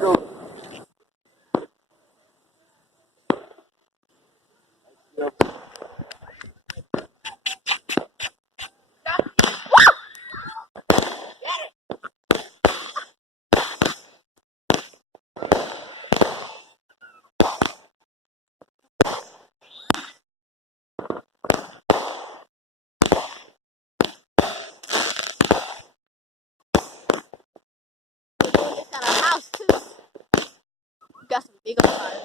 go. It's got a house too. Got some big old fire.